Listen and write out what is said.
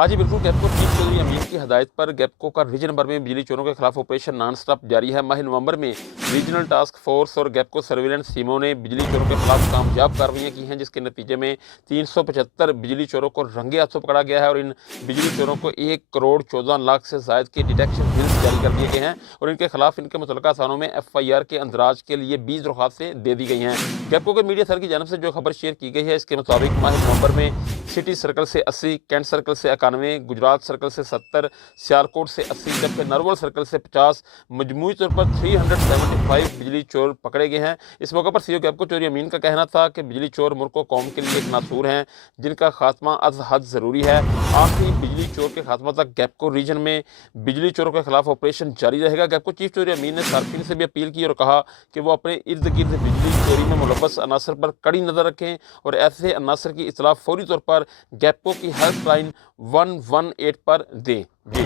आज ही बिल्कुल गैपको चीफ चौधरी अमीन की हदायत पर गैपको का रीजन भर में बिजली चोरों के खिलाफ ऑपरेशन नॉन स्टॉप जारी है। माह नवंबर में रीजनल टास्क फोर्स और गैपको सर्विलेंस टीमों ने बिजली चोरों के खिलाफ कामयाब कार्रवाइयां की हैं, जिसके नतीजे में 375 बिजली चोरों को रंगे हाथों पकड़ा गया है और इन बिजली चोरों को 1 करोड़ 14 लाख से ज्यादा के डिटेक्शन बिल्स जारी कर दिए गए हैं और इनके खिलाफ इनके मुतल्लिका थानों में FIR के अंदराज के लिए 20 दरख्वास्तें दे दी गई हैं। गैपको के मीडिया सर की जानब से जो खबर शेयर की गई है, इसके मुताबिक माह नवंबर में सिटी सर्कल से 80, कैंट सर्कल से 91, गुजरात सर्कल से 70, सियालकोट से 80, जबकि नरवल सर्कल से 50 मजमूई तौर पर 375 बिजली चोर पकड़े गए हैं। इस मौके पर CEO गैपको चौधरी अमीन का कहना था कि बिजली चोर मुल्क व कौम के लिए एक नासूर हैं, जिनका खात्मा अज हद ज़रूरी है। आखिरी बिजली चोर के खात्मा तक गैपको रीजन में बिजली चोरों के खिलाफ ऑपरेशन जारी रहेगा। गैपको चीफ चौधरी अमीन ने सार्फिन से भी अपील की और कहा कि वो अपने इर्द गिर्द बिजली चोरी में मुलव्वस अनासर पर कड़ी नज़र रखें और ऐसे अनासर की इतला फौरी तौर पर गैपको की हेल्पलाइन 118 पर दें। जी।